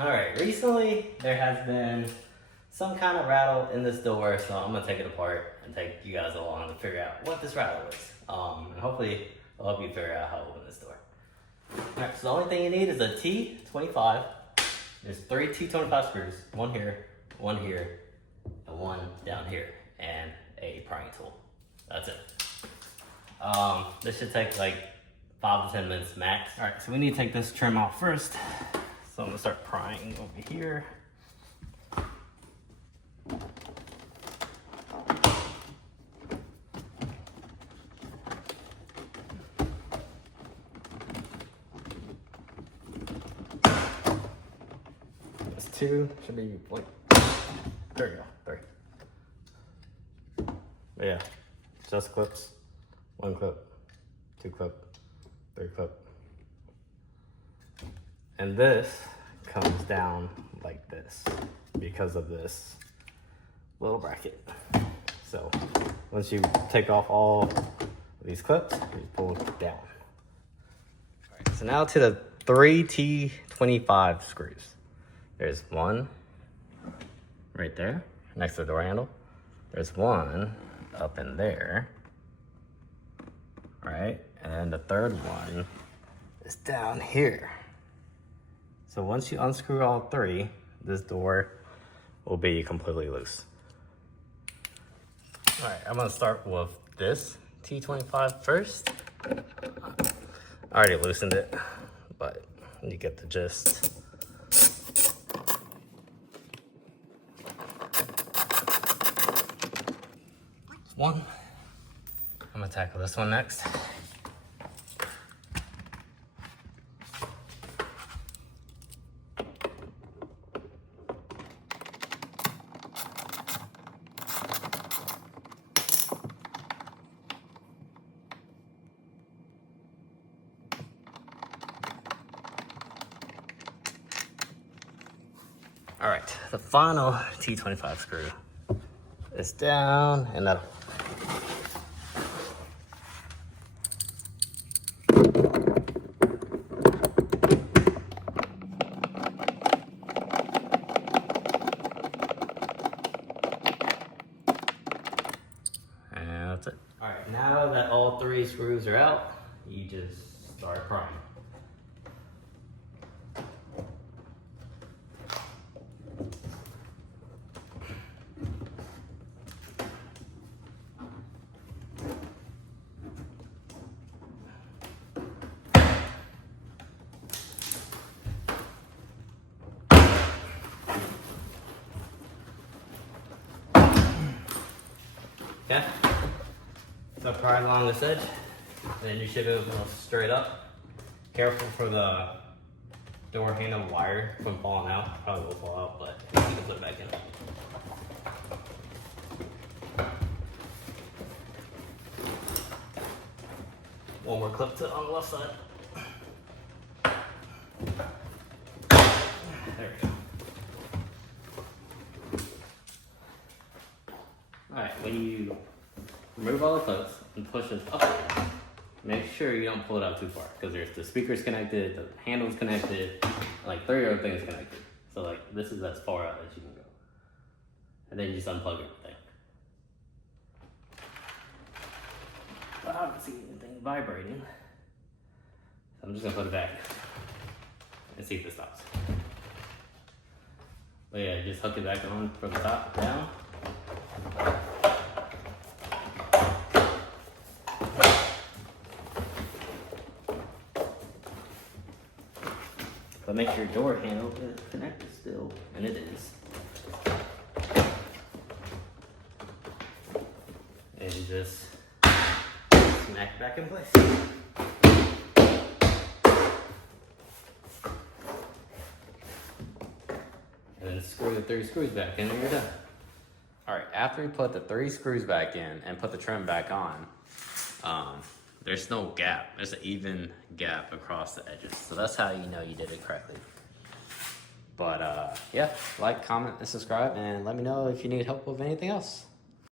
Alright, recently there has been some kind of rattle in this door, so I'm gonna take it apart and take you guys along to figure out what this rattle is. And hopefully it'll help you figure out how to open this door. Alright, so the only thing you need is a T25. There's 3 T25 screws, one here, and one down here, and a prying tool. That's it. This should take like 5 to 10 minutes max. Alright, so we need to take this trim off first. So I'm gonna start prying over here. That's 2, should be like, there you go, 3. But yeah, just clips, 1 clip, 2 clip, 3 clip. And this comes down like this because of this little bracket. So once you take off all of these clips, you pull it down. All right, so now to the 3 T25 screws. There's 1 right there next to the door handle. There's 1 up in there, right? And then the 3rd one is down here. So once you unscrew all 3, this door will be completely loose. All right, I'm gonna start with this T25 first. I already loosened it, but you get the gist. One. I'm gonna tackle this one next. All right, the final T25 screw is down, and that'll. And that's it. All right, now that all 3 screws are out, you just start prying. Okay, so pry along this edge, then you should be able to go straight up. Careful for the door handle wire from falling out. Probably will fall out, but you can put it back in. One more clip to on the left side. There we go. Alright, when you remove all the clips and push this up, make sure you don't pull it out too far, because there's the speakers connected, the handle's connected, like 3 other things connected. So like this is as far out as you can go. And then you just unplug everything. But I don't see anything vibrating. So I'm just gonna put it back and see if it stops. But yeah, just hook it back on from the top down. But make sure your door handle is connected still, and it is. And you just smack back in place. And then screw the 3 screws back in and you're done. All right, after you put the 3 screws back in and put the trim back on, there's no gap. There's an even gap across the edges. So that's how you know you did it correctly. But yeah, like, comment, and subscribe, and let me know if you need help with anything else.